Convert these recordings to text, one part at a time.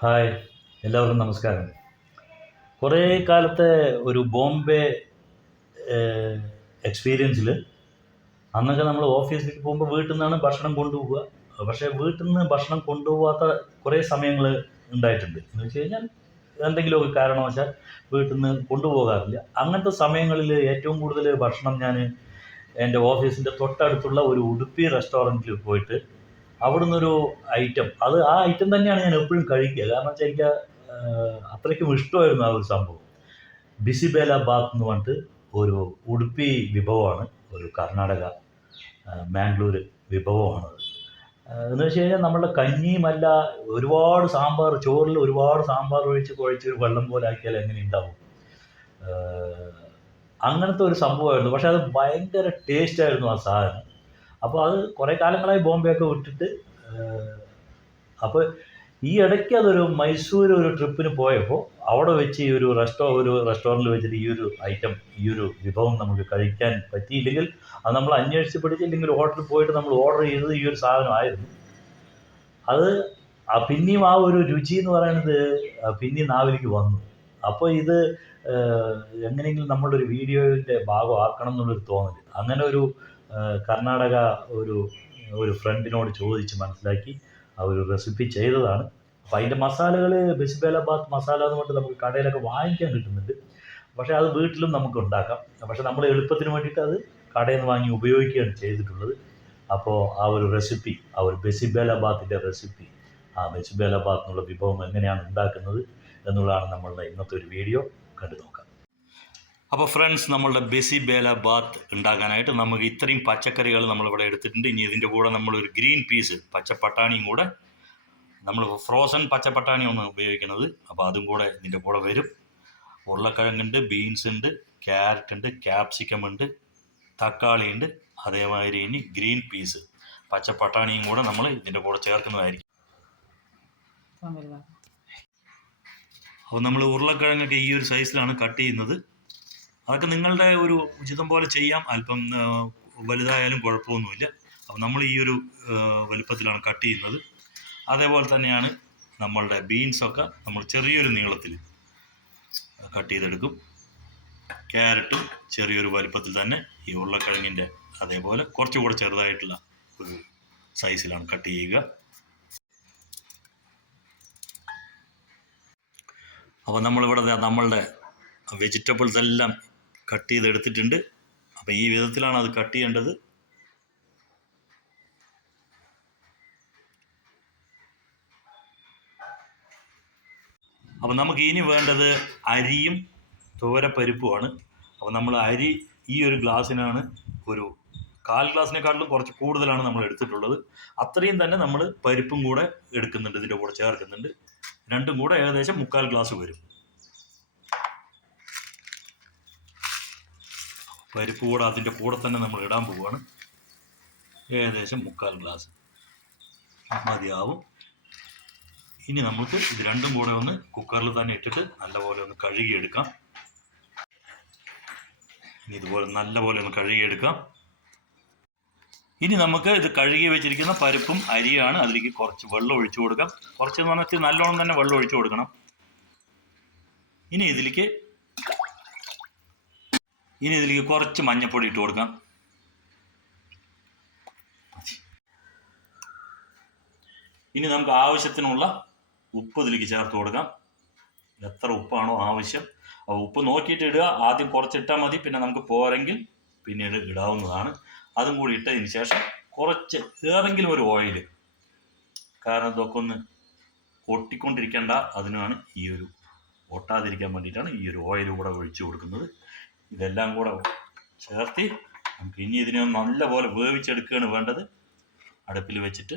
Hi എല്ലാവർക്കും നമസ്കാരം. കുറേ കാലത്തെ ഒരു ബോംബെ എക്സ്പീരിയൻസിൽ അന്നൊക്കെ നമ്മൾ ഓഫീസിലേക്ക് പോകുമ്പോൾ വീട്ടിൽ നിന്നാണ് ഭക്ഷണം കൊണ്ടുപോവുക. പക്ഷേ വീട്ടിൽ നിന്ന് ഭക്ഷണം കൊണ്ടുപോകാത്ത കുറേ സമയങ്ങൾ ഉണ്ടായിട്ടുണ്ട്. എന്ന് വെച്ച് കഴിഞ്ഞാൽ എന്തെങ്കിലുമൊക്കെ കാരണവശാൽ വീട്ടിൽ നിന്ന് കൊണ്ടുപോകാറില്ല. അങ്ങനത്തെ സമയങ്ങളിൽ ഏറ്റവും കൂടുതൽ ഭക്ഷണം ഞാൻ എന്റെ ഓഫീസിന്റെ തൊട്ടടുത്തുള്ള ഒരു ഉടുപ്പി റെസ്റ്റോറന്റിൽ പോയിട്ട് അവിടുന്ന് ഒരു ഐറ്റം അത് ആ ഐറ്റം തന്നെയാണ് ഞാൻ എപ്പോഴും കഴിക്കുക. കാരണം വെച്ചാൽ എനിക്ക് അത്രയ്ക്കും ഇഷ്ടമായിരുന്നു ആ ഒരു സംഭവം. ബിസിബേല ബാത്ത് എന്ന് പറഞ്ഞിട്ട് ഒരു ഉടുപ്പി വിഭവമാണ്. ഒരു കർണാടക മാംഗ്ലൂര് മാംഗ്ലൂർ വിഭവമാണത് എന്ന് വെച്ച് കഴിഞ്ഞാൽ നമ്മളുടെ കഞ്ഞിയുമല്ല ഒരുപാട് സാമ്പാർ ചോറിൽ ഒരുപാട് സാമ്പാർ ഒഴിച്ച് കുഴച്ച് ഒരു വെള്ളം പോലെ ആക്കിയാൽ എങ്ങനെ ഉണ്ടാവും അങ്ങനത്തെ ഒരു സംഭവമായിരുന്നു. പക്ഷെ അത് ഭയങ്കര ടേസ്റ്റ് ആയിരുന്നു ആ സാധനം. അപ്പോൾ അത് കുറേ കാലങ്ങളായി ബോംബെ ഒക്കെ വിട്ടിട്ട് അപ്പോൾ ഈ ഇടയ്ക്ക് അതൊരു മൈസൂർ ഒരു ട്രിപ്പിന് പോയപ്പോൾ അവിടെ വെച്ച് ഈ ഒരു റെസ്റ്റോ ഒരു റെസ്റ്റോറന്റിൽ വെച്ചിട്ട് ഈ ഒരു ഐറ്റം ഈ ഒരു വിഭവം നമുക്ക് കഴിക്കാൻ പറ്റിയില്ലെങ്കിൽ അത് നമ്മൾ അന്വേഷിച്ച് പിടിച്ചില്ലെങ്കിൽ ഹോട്ടലിൽ പോയിട്ട് നമ്മൾ ഓർഡർ ചെയ്തത് ഈ ഒരു സാധനമായിരുന്നു അത് പിന്നെയും ആ ഒരു രുചി എന്ന് പറയുന്നത് പിന്നെ പിന്നെയും നാവിലേക്ക് വന്നു. അപ്പോൾ ഇത് എങ്ങനെയെങ്കിലും നമ്മളൊരു വീഡിയോയുടെ ഭാഗമാക്കണം എന്നുള്ളൊരു തോന്നൽ അങ്ങനെ ഒരു കർണാടക ഒരു ഒരു ഫ്രണ്ടിനോട് ചോദിച്ച് മനസ്സിലാക്കി ആ ഒരു റെസിപ്പി ചെയ്തതാണ്. അപ്പോൾ അതിന്റെ മസാലകൾ ബസിബേലബാത്ത് മസാല എന്ന് പറഞ്ഞിട്ട് നമുക്ക് കടയിലൊക്കെ വാങ്ങിക്കാൻ കിട്ടുന്നുണ്ട്. പക്ഷേ അത് വീട്ടിലും നമുക്ക് ഉണ്ടാക്കാം. പക്ഷേ നമ്മൾ എളുപ്പത്തിന് വേണ്ടിയിട്ട് അത് കടയിൽ നിന്ന് വാങ്ങി ഉപയോഗിക്കുകയാണ് ചെയ്തിട്ടുള്ളത്. അപ്പോൾ ആ ഒരു റെസിപ്പി ആ ഒരു ബെസിബേലാബാത്തിന്റെ റെസിപ്പി ആ ബെസിബേലാബാത്ത് എന്നുള്ള വിഭവം എങ്ങനെയാണ് ഉണ്ടാക്കുന്നത് എന്നുള്ളതാണ് നമ്മളുടെ ഇന്നത്തെ ഒരു വീഡിയോ കണ്ടു നോക്കാം അപ്പോൾ ഫ്രണ്ട്സ് നമ്മളുടെ ബെസി ബേല ബാത്ത് ഉണ്ടാക്കാനായിട്ട് നമുക്ക് ഇത്രയും പച്ചക്കറികൾ നമ്മളിവിടെ എടുത്തിട്ടുണ്ട്. ഇനി ഇതിന്റെ കൂടെ നമ്മളൊരു ഗ്രീൻ പീസ് പച്ച പട്ടാണിയും കൂടെ നമ്മൾ ഫ്രോസൺ പച്ച പട്ടാണിയാണ് ഉപയോഗിക്കുന്നത്. അപ്പോൾ അതും കൂടെ ഇതിന്റെ കൂടെ വരും. ഉരുളക്കിഴങ്ങുണ്ട് ബീൻസ് ഉണ്ട് ക്യാരറ്റ് ഉണ്ട് ക്യാപ്സിക്കം ഉണ്ട് തക്കാളി ഉണ്ട്. അതേമാതിരി ഇനി ഗ്രീൻ പീസ് പച്ച പട്ടാണിയും കൂടെ നമ്മൾ ഇതിന്റെ കൂടെ ചേർക്കുന്നതായിരിക്കും. അപ്പോൾ നമ്മൾ ഉരുളക്കിഴങ്ങൊക്കെ ഈ ഒരു സൈസിലാണ് കട്ട് ചെയ്യുന്നത്. അതൊക്കെ നിങ്ങളുടെ ഒരു ഉചിതം പോലെ ചെയ്യാം. അല്പം വലുതായാലും കുഴപ്പമൊന്നുമില്ല. അപ്പോൾ നമ്മൾ ഈ ഒരു വലുപ്പത്തിലാണ് കട്ട് ചെയ്യുന്നത്. അതേപോലെ തന്നെയാണ് നമ്മളുടെ ബീൻസൊക്കെ നമ്മൾ ചെറിയൊരു നീളത്തിൽ കട്ട് ചെയ്തെടുക്കും. ക്യാരറ്റും ചെറിയൊരു വലുപ്പത്തിൽ തന്നെ ഈ ഉരുളക്കിഴങ്ങിന്റെ അതേപോലെ കുറച്ചുകൂടെ ചെറുതായിട്ടുള്ള ഒരു സൈസിലാണ് കട്ട് ചെയ്യുക. അപ്പോൾ നമ്മളിവിടെ നമ്മളുടെ വെജിറ്റബിൾസ് എല്ലാം കട്ട് ചെയ്തെടുത്തിട്ടുണ്ട്. അപ്പോൾ ഈ വിധത്തിലാണ് അത് കട്ട് ചെയ്യേണ്ടത്. അപ്പോൾ നമുക്ക് ഇനി വേണ്ടത് അരിയും തുവരപ്പരിപ്പുമാണ് അപ്പോൾ നമ്മൾ അരി ഈ ഒരു ഗ്ലാസ്സിനാണ് ഒരു കാൽ ഗ്ലാസ്സിനെക്കാട്ടിലും കുറച്ച് കൂടുതലാണ് നമ്മൾ എടുത്തിട്ടുള്ളത്. അത്രയും തന്നെ നമ്മൾ പരിപ്പും കൂടെ എടുക്കുന്നുണ്ട് ഇതിന്റെ കൂടെ ചേർക്കുന്നുണ്ട്. രണ്ടും കൂടെ ഏകദേശം മുക്കാൽ ഗ്ലാസ് വരും. പരിപ്പ് കൂടെ അതിന്റെ കൂടെ തന്നെ നമ്മൾ ഇടാൻ പോവുകയാണ് ഏകദേശം മുക്കാൽ ഗ്ലാസ്. മതിയാവും. ഇനി നമുക്ക് ഇത് രണ്ടും കൂടെ ഒന്ന് കുക്കറിൽ തന്നെ ഇട്ടിട്ട് നല്ലപോലെ ഒന്ന് കഴുകിയെടുക്കാം. ഇനി ഇതുപോലെ നല്ലപോലെ ഒന്ന് കഴുകിയെടുക്കാം. ഇനി നമുക്ക് ഇത് കഴുകി വെച്ചിരിക്കുന്ന പരിപ്പും അരിയാണ് അതിലേക്ക് കുറച്ച് വെള്ളം ഒഴിച്ചു കൊടുക്കാം. കുറച്ച് എന്ന് പറഞ്ഞാൽ നല്ലോണം തന്നെ വെള്ളം ഒഴിച്ചു കൊടുക്കണം. ഇനി ഇതിലേക്ക് ഇനി ഇതിലേക്ക് കുറച്ച് മഞ്ഞപ്പൊടി ഇട്ട് കൊടുക്കാം. ഇനി നമുക്ക് ആവശ്യത്തിനുള്ള ഉപ്പ് ഇതിലേക്ക് ചേർത്ത് കൊടുക്കാം. എത്ര ഉപ്പാണോ ആവശ്യം. ഉപ്പ് നോക്കിയിട്ട് ഇടുക. ആദ്യം കുറച്ചിട്ടാൽ മതി. പിന്നെ നമുക്ക് പോരെങ്കിൽ പിന്നീട് ഇടാവുന്നതാണ്. അതും കൂടി ഇട്ടതിന് ശേഷം കുറച്ച് ഏതെങ്കിലും ഒരു ഓയിൽ കാരണം ഇതൊക്കെ ഒന്ന് ഒട്ടിക്കൊണ്ടിരിക്കേണ്ട അതിനാണ് ഈ ഒരു ഒട്ടാതിരിക്കാൻ വേണ്ടിയിട്ടാണ് ഈ ഒരു ഓയിൽ കൂടെ ഒഴിച്ചു കൊടുക്കുന്നത്. ഇതെല്ലാം കൂടെ ചേർത്തി നമുക്ക് ഇനി ഇതിനെ നല്ലപോലെ വേവിച്ചെടുക്കുകയാണ് വേണ്ടത്. അടുപ്പിൽ വെച്ചിട്ട്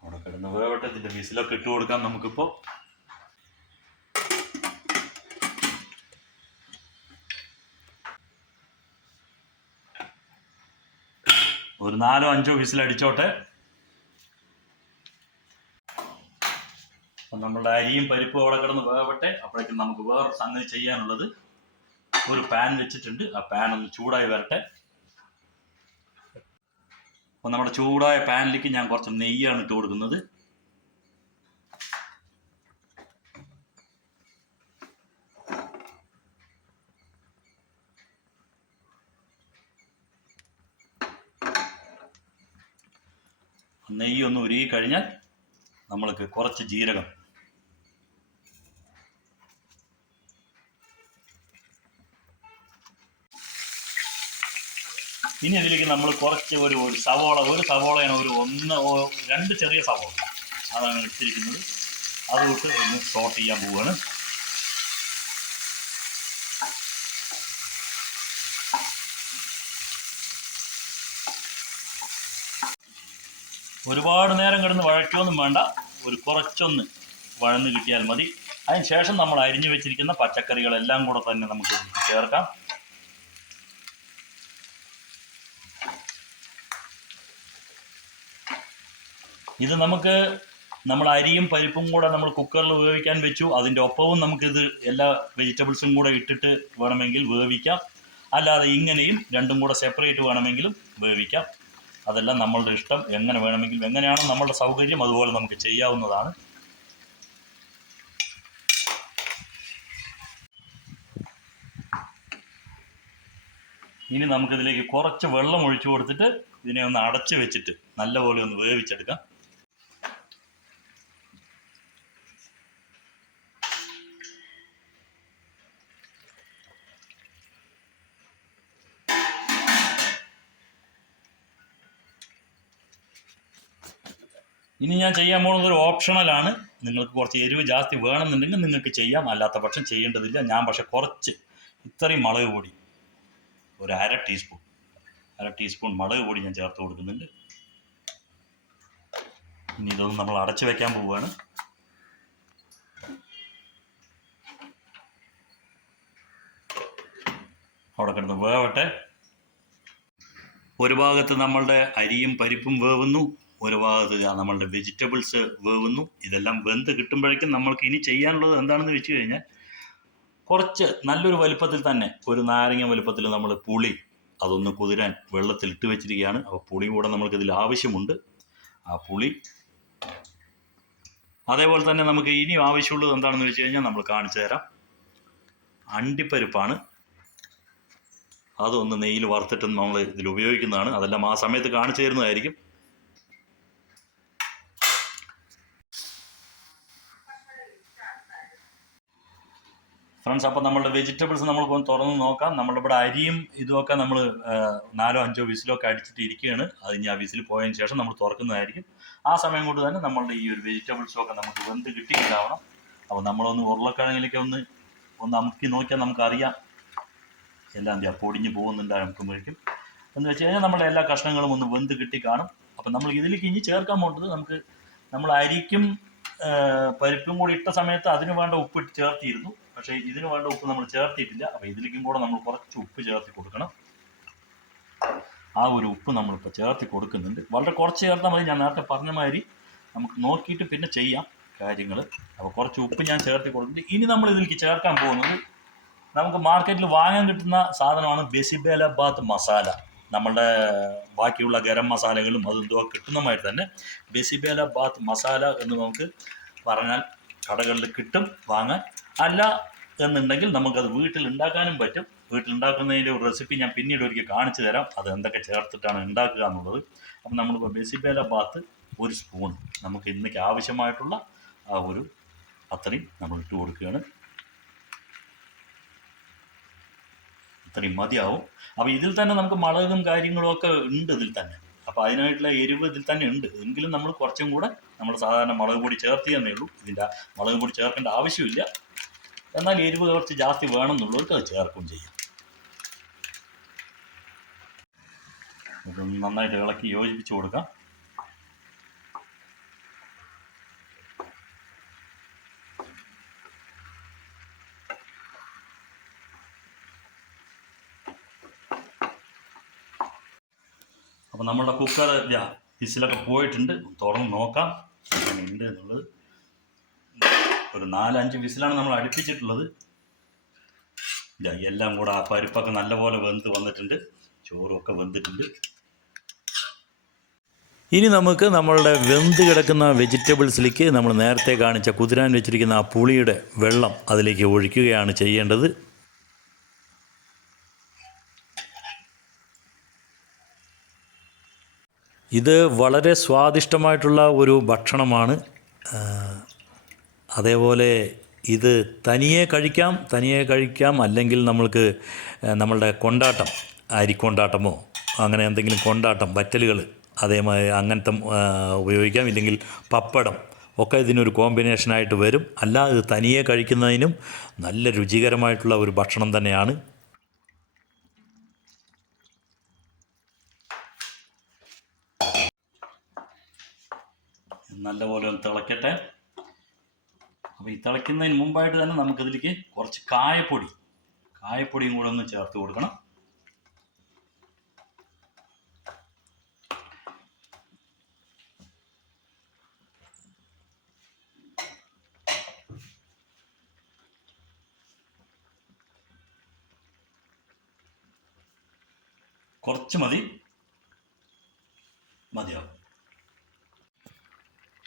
അവിടെ കിടന്ന് വേവട്ടെ ഇതിന്റെ വിസിലൊക്കെ ഇട്ട് കൊടുക്കാം നമുക്കിപ്പോൾ. ഒരു നാലോ അഞ്ചോ വിസിൽ അടിച്ചോട്ടെ നമ്മളുടെ അരിയും പരിപ്പും അവിടെ കിടന്ന് വേവട്ടെ. അപ്പോഴേക്കും നമുക്ക് വേറൊരു സംഗതി ചെയ്യാനുള്ളത് ഒരു പാൻ വെച്ചിട്ടുണ്ട്. ആ പാൻ ഒന്ന് ചൂടായി വരട്ടെ. അപ്പോൾ നമ്മുടെ ചൂടായ പാനിലേക്ക് ഞാൻ കുറച്ച് നെയ്യാണ് ഇട്ട് കൊടുക്കുന്നത്. നെയ്യൊന്ന് ഉരുകി കഴിഞ്ഞാൽ നമ്മൾക്ക് കുറച്ച് ജീരകം ഇനി അതിലേക്ക് നമ്മൾ കുറച്ച് ഒരു ഒരു സവോള ഒരു സവോളയാണ് ഒരു ഒന്ന് രണ്ട് ചെറിയ സവോള. അതാണ് എടുത്തിരിക്കുന്നത് അതുകൊണ്ട് ഒന്ന് സോട്ട് ചെയ്യാൻ പോവുകയാണ് ഒരുപാട് നേരം കിടന്ന് വഴക്കൊന്നും വേണ്ട. ഒരു കുറച്ചൊന്ന് വഴന്ന് കിട്ടിയാൽ മതി. അതിന് ശേഷം നമ്മൾ അരിഞ്ഞു വെച്ചിരിക്കുന്ന പച്ചക്കറികളെല്ലാം കൂടെ തന്നെ നമുക്ക് ചേർക്കാം. ഇത് നമുക്ക് നമ്മൾ അരിയും പരിപ്പും കൂടെ നമ്മൾ കുക്കറിൽ വേവിക്കാൻ വെച്ചു. അതിന്റെ ഒപ്പവും നമുക്കിത് എല്ലാ വെജിറ്റബിൾസും കൂടെ ഇട്ടിട്ട് വേണമെങ്കിൽ വേവിക്കാം. അല്ലാതെ ഇങ്ങനെയും രണ്ടും കൂടെ സെപ്പറേറ്റ് വേണമെങ്കിലും വേവിക്കാം. അതെല്ലാം നമ്മളുടെ ഇഷ്ടം. എങ്ങനെ വേണമെങ്കിലും എങ്ങനെയാണോ നമ്മളുടെ സൗകര്യം അതുപോലെ നമുക്ക് ചെയ്യാവുന്നതാണ്. ഇനി നമുക്കിതിലേക്ക് കുറച്ച് വെള്ളം ഒഴിച്ചു കൊടുത്തിട്ട് ഇതിനെ ഒന്ന് അടച്ചു വെച്ചിട്ട് നല്ലപോലെ ഒന്ന് വേവിച്ചെടുക്കാം. ഇനി ഞാൻ ചെയ്യാൻ പോകുന്നത് ഒരു ഓപ്ഷണലാണ് നിങ്ങൾക്ക് കുറച്ച് എരിവ് ജാസ്തി വേണമെന്നുണ്ടെങ്കിൽ നിങ്ങൾക്ക് ചെയ്യാം. അല്ലാത്ത പക്ഷം ചെയ്യേണ്ടതില്ല. ഞാൻ പക്ഷെ കുറച്ച് ഇത്രയും മുളക് പൊടി ഒരു അര ടീസ്പൂൺ അര ടീസ്പൂൺ മുളക് പൊടി ഞാൻ ചേർത്ത് കൊടുക്കുന്നുണ്ട്. ഇനി ഇതൊന്ന് നമ്മൾ അടച്ചു വെക്കാൻ പോവുകയാണ്. അവിടെ കിടന്ന് വേവട്ടെ. ഒരു ഭാഗത്ത് നമ്മളുടെ അരിയും പരിപ്പും വേവുന്നു. ഒരു ഭാഗത്ത് നമ്മളുടെ വെജിറ്റബിൾസ് വേവുന്നു. ഇതെല്ലാം വെന്ത് കിട്ടുമ്പോഴേക്കും നമ്മൾക്ക് ഇനി ചെയ്യാനുള്ളത് എന്താണെന്ന് വെച്ച് കഴിഞ്ഞാൽ കുറച്ച് നല്ലൊരു വലുപ്പത്തിൽ തന്നെ ഒരു നാരങ്ങ വലുപ്പത്തിൽ നമ്മൾ പുളി അതൊന്ന് കുതിരാൻ വെള്ളത്തിൽ ഇട്ട് വെച്ചിരിക്കുകയാണ്. അപ്പോൾ പുളി കൂടെ നമ്മൾക്ക് ഇതിൽ ആവശ്യമുണ്ട്. ആ പുളി അതേപോലെ തന്നെ നമുക്ക് ഇനി ആവശ്യമുള്ളത് എന്താണെന്ന് വെച്ച് കഴിഞ്ഞാൽ നമ്മൾ കാണിച്ചു തരാം. അണ്ടിപ്പരിപ്പാണ്. അതൊന്ന് നെയ്യിൽ വറുത്തിട്ട് നമ്മൾ ഇതിൽ ഉപയോഗിക്കുന്നതാണ്. അതെല്ലാം ആ സമയത്ത് കാണിച്ചു തരുന്നതായിരിക്കും. ഫ്രണ്ട്സ് അപ്പോൾ നമ്മളുടെ വെജിറ്റബിൾസ് നമ്മൾ ഒന്ന് തുറന്ന് നോക്കാം. നമ്മളുടെ ഇവിടെ അരിയും ഇതുമൊക്കെ നമ്മൾ നാലോ അഞ്ചോ വിസിലൊക്കെ അടിച്ചിട്ട് ഇരിക്കുകയാണ്. അത് ഇനി ആ വിസിൽ പോയതിന് ശേഷം നമ്മൾ തുറക്കുന്നതായിരിക്കും. ആ സമയം കൊണ്ട് തന്നെ നമ്മളുടെ ഈ ഒരു വെജിറ്റബിൾസും ഒക്കെ നമുക്ക് വെന്ത് കിട്ടിയിട്ടുണ്ടാവണം. അപ്പോൾ നമ്മളൊന്ന് ഉരുളക്കിഴങ്ങിലേക്ക് ഒന്ന് ഒന്ന് അമുക്കി നോക്കിയാൽ നമുക്കറിയാം. എല്ലാം എന്താ പൊടിഞ്ഞ് പോകുന്നുണ്ടാകുമ്പോഴേക്കും എന്ന് വെച്ച് കഴിഞ്ഞാൽ നമ്മുടെ എല്ലാ കഷ്ണങ്ങളും ഒന്ന് വെന്ത് കിട്ടി കാണും. അപ്പം നമ്മൾ ഇതിലേക്ക് ഇനി ചേർക്കാൻ പോകുന്നത് നമുക്ക് നമ്മൾ അരിക്കും പരിപ്പും കൂടി ഇട്ട സമയത്ത് അതിന് വേണ്ട ഉപ്പിട്ട് ചേർത്തിരുന്നു. പക്ഷേ ഇതിന് വേണ്ട ഉപ്പ് നമ്മൾ ചേർത്തിട്ടില്ല അപ്പോൾ ഇതിലേക്കും കൂടെ നമ്മൾ കുറച്ച് ഉപ്പ് ചേർത്തി കൊടുക്കണം. ആ ഒരു ഉപ്പ് നമ്മളിപ്പോൾ ചേർത്തി കൊടുക്കുന്നുണ്ട്. വളരെ കുറച്ച് ചേർത്താൽ മതി. ഞാൻ നേരത്തെ പറഞ്ഞ മാതിരി നമുക്ക് നോക്കിയിട്ട് പിന്നെ ചെയ്യാം കാര്യങ്ങൾ അപ്പോൾ കുറച്ച് ഉപ്പ് ഞാൻ ചേർത്തി കൊടുത്തിട്ട് ഇനി നമ്മൾ ഇതിലേക്ക് ചേർക്കാൻ പോകുന്നത് നമുക്ക് മാർക്കറ്റിൽ വാങ്ങാൻ കിട്ടുന്ന സാധനമാണ് ബെസിബേലാബാത്ത് മസാല. നമ്മളുടെ ബാക്കിയുള്ള ഗരം മസാലകളും അതും എന്തോ ഒക്കെ കിട്ടുന്നതായിട്ട് തന്നെ ബെസിബേലാബാത്ത് മസാല എന്ന് നമുക്ക് പറഞ്ഞാൽ കടകളിൽ കിട്ടും വാങ്ങാൻ. അല്ല എന്നുണ്ടെങ്കിൽ നമുക്കത് വീട്ടിൽ ഉണ്ടാക്കാനും പറ്റും. വീട്ടിൽ ഉണ്ടാക്കുന്നതിന്റെ ഒരു റെസിപ്പി ഞാൻ പിന്നീട് ഒരിക്കൽ കാണിച്ചു തരാം. അത് എന്തൊക്കെ ചേർത്തിട്ടാണ് ഉണ്ടാക്കുക എന്നുള്ളത്. അപ്പം നമ്മളിപ്പോൾ ബെസിബേലാബാത്ത് ഒരു സ്പൂൺ നമുക്ക് ഇന്നേക്ക് ആവശ്യമായിട്ടുള്ള ആ ഒരു അത്രയും നമ്മൾ ഇട്ട് കൊടുക്കുകയാണ്. അത്രയും മതിയാവും. അപ്പോൾ ഇതിൽ തന്നെ നമുക്ക് മുളകും കാര്യങ്ങളും ഒക്കെ ഉണ്ട് ഇതിൽ തന്നെ. അപ്പോൾ അതിനായിട്ടുള്ള എരിവ് ഇതിൽ തന്നെ ഉണ്ട്. എങ്കിലും നമ്മൾ കുറച്ചും കൂടെ നമ്മൾ സാധാരണ മുളക് പൊടി ചേർത്തിയെന്നേ ഉള്ളൂ. ഇതിന്റെ മുളക് പൊടി ചേർക്കേണ്ട ആവശ്യമില്ല. എന്നാൽ എരിവ് കുറച്ച് ജാസ്തി വേണമെന്നുള്ളവർക്ക് അത് ചേർക്കുകയും ചെയ്യാം. നന്നായിട്ട് ഇളക്കി യോജിപ്പിച്ച് കൊടുക്കാം. അപ്പോൾ നമ്മളുടെ കുക്കർ വിസിലൊക്കെ പോയിട്ടുണ്ട്. തുറന്ന് നോക്കാം. എങ്ങനെയുണ്ട് എന്നുള്ളത്. ഒരു നാലഞ്ച് വിസിലാണ് നമ്മൾ അടുപ്പിച്ചിട്ടുള്ളത്. എല്ലാം കൂടെ ആ പരിപ്പൊക്കെ നല്ലപോലെ വെന്ത് വന്നിട്ടുണ്ട്. ചോറൊക്കെ വെന്തിട്ടുണ്ട്. ഇനി നമുക്ക് നമ്മളുടെ വെന്ത് കിടക്കുന്ന വെജിറ്റബിൾസിലേക്ക് നമ്മൾ നേരത്തെ കാണിച്ച കുതിരാൻ വെച്ചിരിക്കുന്ന ആ പുളിയുടെ വെള്ളം അതിലേക്ക് ഒഴിക്കുകയാണ് ചെയ്യേണ്ടത്. ഇത് വളരെ സ്വാദിഷ്ടമായിട്ടുള്ള ഒരു ഭക്ഷണമാണ്. അതേപോലെ ഇത് തനിയെ കഴിക്കാം തനിയെ കഴിക്കാം അല്ലെങ്കിൽ നമ്മൾക്ക് നമ്മളുടെ കൊണ്ടാട്ടം അരിക്കൊണ്ടാട്ടമോ അങ്ങനെ എന്തെങ്കിലും കൊണ്ടാട്ടം വറ്റലുകൾ അതേമാതിരി അങ്ങനത്തെ ഉപയോഗിക്കാം. ഇല്ലെങ്കിൽ പപ്പടം ഒക്കെ ഇതിനൊരു കോമ്പിനേഷനായിട്ട് വരും. അല്ല ഇത് തനിയെ കഴിക്കുന്നതിനും നല്ല രുചികരമായിട്ടുള്ള ഒരു ഭക്ഷണം തന്നെയാണ്. നല്ലപോലെ ഒന്ന് തിളക്കട്ടെ. അപ്പോൾ ഈ തിളയ്ക്കുന്നതിന് മുമ്പായിട്ട് തന്നെ നമുക്കതിലേക്ക് കുറച്ച് കായപ്പൊടി കായപ്പൊടിയും കൂടെ ഒന്ന് ചേർത്ത് കൊടുക്കണം. കുറച്ച് മതി. മതിയാവും.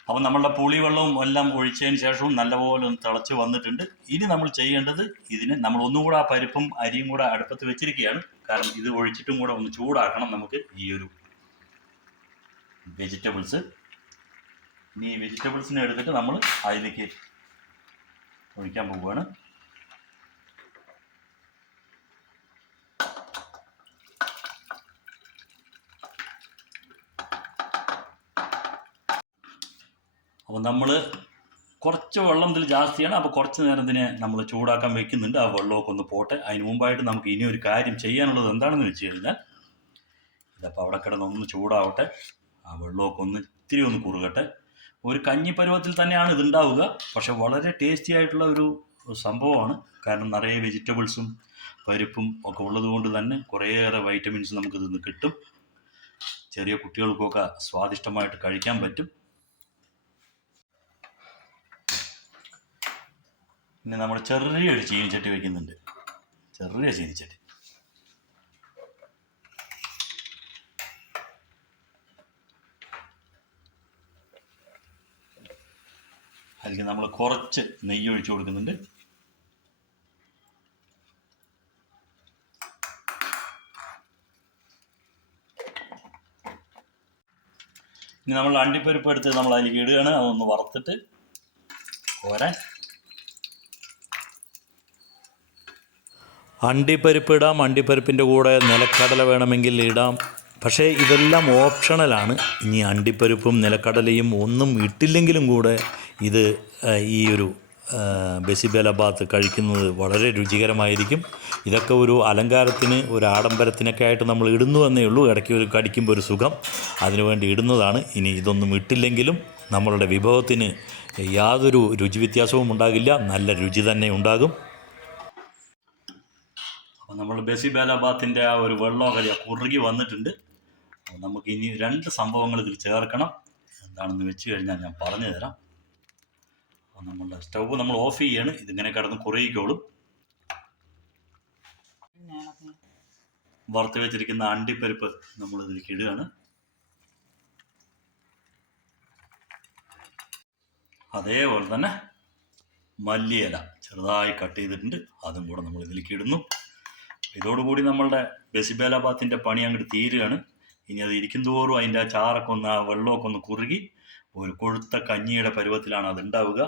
അപ്പോൾ നമ്മളുടെ പുളിവെള്ളവും എല്ലാം ഒഴിച്ചതിന് ശേഷവും നല്ലപോലെ ഒന്ന് തിളച്ച് വന്നിട്ടുണ്ട്. ഇനി നമ്മൾ ചെയ്യേണ്ടത് ഇതിന് നമ്മൾ ഒന്നുകൂടെ ആ പരിപ്പും അരിയും കൂടെ അടുപ്പത്ത് വെച്ചിരിക്കുകയാണ്. കാരണം ഇത് ഒഴിച്ചിട്ടും കൂടെ ഒന്ന് ചൂടാക്കണം നമുക്ക് ഈ ഒരു വെജിറ്റബിൾസ് ഇനി ഈ വെജിറ്റബിൾസിനെ എടുത്തിട്ട് നമ്മൾ അതിലേക്ക് ഒഴിക്കാൻ പോവുകയാണ്. അപ്പോൾ നമ്മൾ കുറച്ച് വെള്ളം ഇതിൽ ജാസ്തിയാണ്. അപ്പോൾ കുറച്ച് നേരം ഇതിനെ നമ്മൾ ചൂടാക്കാൻ വെക്കുന്നുണ്ട്. ആ വെള്ളമൊക്കെ ഒന്ന് പോട്ടെ. അതിന് മുമ്പായിട്ട് നമുക്ക് ഇനി ഒരു കാര്യം ചെയ്യാനുള്ളത് എന്താണെന്ന് വെച്ച് കഴിഞ്ഞാൽ ഇതപ്പോൾ അവിടെ കിടന്ന് ഒന്ന് ചൂടാവട്ടെ. ആ വെള്ളമൊക്കെ ഒന്ന് ഇത്തിരി ഒന്ന് കുറുകട്ടെ. ഒരു കഞ്ഞി പരുവത്തിൽ തന്നെയാണ് ഇതുണ്ടാവുക പക്ഷെ വളരെ ടേസ്റ്റി ആയിട്ടുള്ള ഒരു സംഭവമാണ്. കാരണം നിറയെ വെജിറ്റബിൾസും പരിപ്പും ഒക്കെ ഉള്ളത് കൊണ്ട് തന്നെ കുറേയേറെ വൈറ്റമിൻസ് നമുക്ക് ഇതിൽ നിന്ന് കിട്ടും. ചെറിയ കുട്ടികൾക്കൊക്കെ സ്വാദിഷ്ടമായിട്ട് കഴിക്കാൻ പറ്റും. പിന്നെ നമ്മൾ ചെറിയൊരു ചീനിച്ചട്ടി വെക്കുന്നുണ്ട്. ചെറിയ ചീനിച്ചട്ടി. അതിലേക്ക് നമ്മൾ കുറച്ച് നെയ്യ് ഒഴിച്ചു കൊടുക്കുന്നുണ്ട്. ഇനി നമ്മൾ അണ്ടിപ്പരിപ്പ് എടുത്ത് നമ്മൾ അതിലേക്ക് ഇടുകയാണ്. അതൊന്ന് വറുത്തിട്ട് കോരാൻ അണ്ടിപ്പരിപ്പ് ഇടാം അണ്ടിപ്പരിപ്പിന്റെ കൂടെ നിലക്കടല വേണമെങ്കിൽ ഇടാം. പക്ഷേ ഇതെല്ലാം ഓപ്ഷണലാണ്. ഇനി അണ്ടിപ്പരിപ്പും നിലക്കടലയും ഒന്നും ഇട്ടില്ലെങ്കിലും കൂടെ ഇത് ഈ ഒരു ബെസിബേലബാത്ത് കഴിക്കുന്നത് വളരെ രുചികരമായിരിക്കും. ഇതൊക്കെ ഒരു അലങ്കാരത്തിന് ഒരു ആഡംബരത്തിനൊക്കെ ആയിട്ട് നമ്മൾ ഇടുന്നു എന്നേ ഉള്ളൂ. ഇടയ്ക്ക് ഒരു കടിക്കുമ്പോൾ ഒരു സുഖം. അതിനുവേണ്ടി ഇടുന്നതാണ്. ഇനി ഇതൊന്നും ഇട്ടില്ലെങ്കിലും നമ്മളുടെ വിഭവത്തിന് യാതൊരു രുചി വ്യത്യാസവും ഉണ്ടാകില്ല. നല്ല രുചി തന്നെ ഉണ്ടാകും. നമ്മൾ ബസി ബേലാബാത്തിന്റെ ആ ഒരു വെള്ളമൊക്കെ കുറുകി വന്നിട്ടുണ്ട്. നമുക്ക് ഇനി രണ്ട് സംഭവങ്ങൾ ഇതിൽ ചേർക്കണം. എന്താണെന്ന് വെച്ച് കഴിഞ്ഞാൽ ഞാൻ പറഞ്ഞു തരാം. നമ്മളുടെ സ്റ്റൗ നമ്മൾ ഓഫ് ചെയ്യാണ്. ഇതിങ്ങനെ കിടന്ന് കുറുകിക്കോളും. വറുത്ത് വെച്ചിരിക്കുന്ന അണ്ടിപ്പരിപ്പ് നമ്മൾ ഇതിലേക്ക് ഇടുകയാണ്. അതേപോലെ തന്നെ മല്ലിയില ചെറുതായി കട്ട് ചെയ്തിട്ടുണ്ട്. അതും കൂടെ നമ്മൾ ഇതിലേക്ക് ഇടുന്നു. ഇതോടുകൂടി നമ്മളുടെ ബെസിബേലാബാത്തിന്റെ പണി അങ്ങോട്ട് തീരുകയാണ്. ഇനി അത് ഇരിക്കും തോറും അതിന്റെ ആ ചാറൊക്കെ ഒന്ന് ആ വെള്ളമൊക്കെ ഒന്ന് കുറുകി ഒരു കൊഴുത്ത കഞ്ഞിയുടെ പരുവത്തിലാണ് അത് ഉണ്ടാവുക.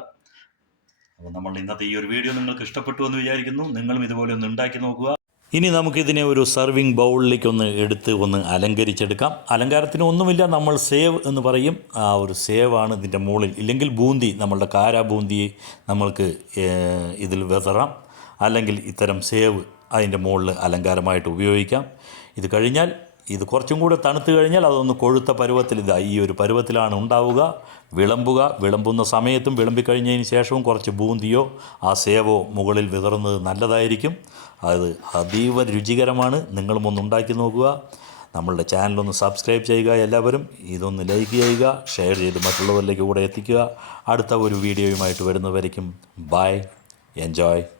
അപ്പോൾ നമ്മൾ ഇന്നത്തെ ഈ ഒരു വീഡിയോ നിങ്ങൾക്ക് ഇഷ്ടപ്പെട്ടു എന്ന് വിചാരിക്കുന്നു. നിങ്ങളും ഇതുപോലെ ഒന്ന് ഉണ്ടാക്കി നോക്കുക. ഇനി നമുക്കിതിനെ ഒരു സർവിങ് ബൗളിലേക്ക് ഒന്ന് എടുത്ത് ഒന്ന് അലങ്കരിച്ചെടുക്കാം. അലങ്കാരത്തിന് ഒന്നുമില്ല നമ്മൾ സേവ് എന്ന് പറയും. ആ ഒരു സേവാണ് ഇതിന്റെ മുകളിൽ. ഇല്ലെങ്കിൽ ബൂന്തി നമ്മളുടെ കാരാ ബൂന്തിയെ നമ്മൾക്ക് ഇതിൽ വിതറാം. അല്ലെങ്കിൽ ഇത്തരം സേവ് അതിന്റെ മുകളിൽ അലങ്കാരമായിട്ട് ഉപയോഗിക്കാം. ഇത് കഴിഞ്ഞാൽ ഇത് കുറച്ചും കൂടെ തണുത്ത് കഴിഞ്ഞാൽ അതൊന്ന് കൊഴുത്ത പരുവത്തിൽ ഇതാ ഈ ഒരു പരുവത്തിലാണ് ഉണ്ടാവുക. വിളമ്പുക. വിളമ്പുന്ന സമയത്തും വിളമ്പിക്കഴിഞ്ഞതിന് ശേഷവും കുറച്ച് ബൂന്തിയോ ആ സേവോ മുകളിൽ വിതറുന്നത് നല്ലതായിരിക്കും. അത് അതീവ രുചികരമാണ്. നിങ്ങളും ഒന്ന് ഉണ്ടാക്കി നോക്കുക. നമ്മളുടെ ചാനലൊന്ന് സബ്സ്ക്രൈബ് ചെയ്യുക എല്ലാവരും. ഇതൊന്ന് ലൈക്ക് ചെയ്യുക ഷെയർ ചെയ്ത് മറ്റുള്ളവരിലേക്ക് കൂടെ എത്തിക്കുക. അടുത്ത ഒരു വീഡിയോയുമായിട്ട് വരുന്നവരേക്കും ബൈ. എൻജോയ്.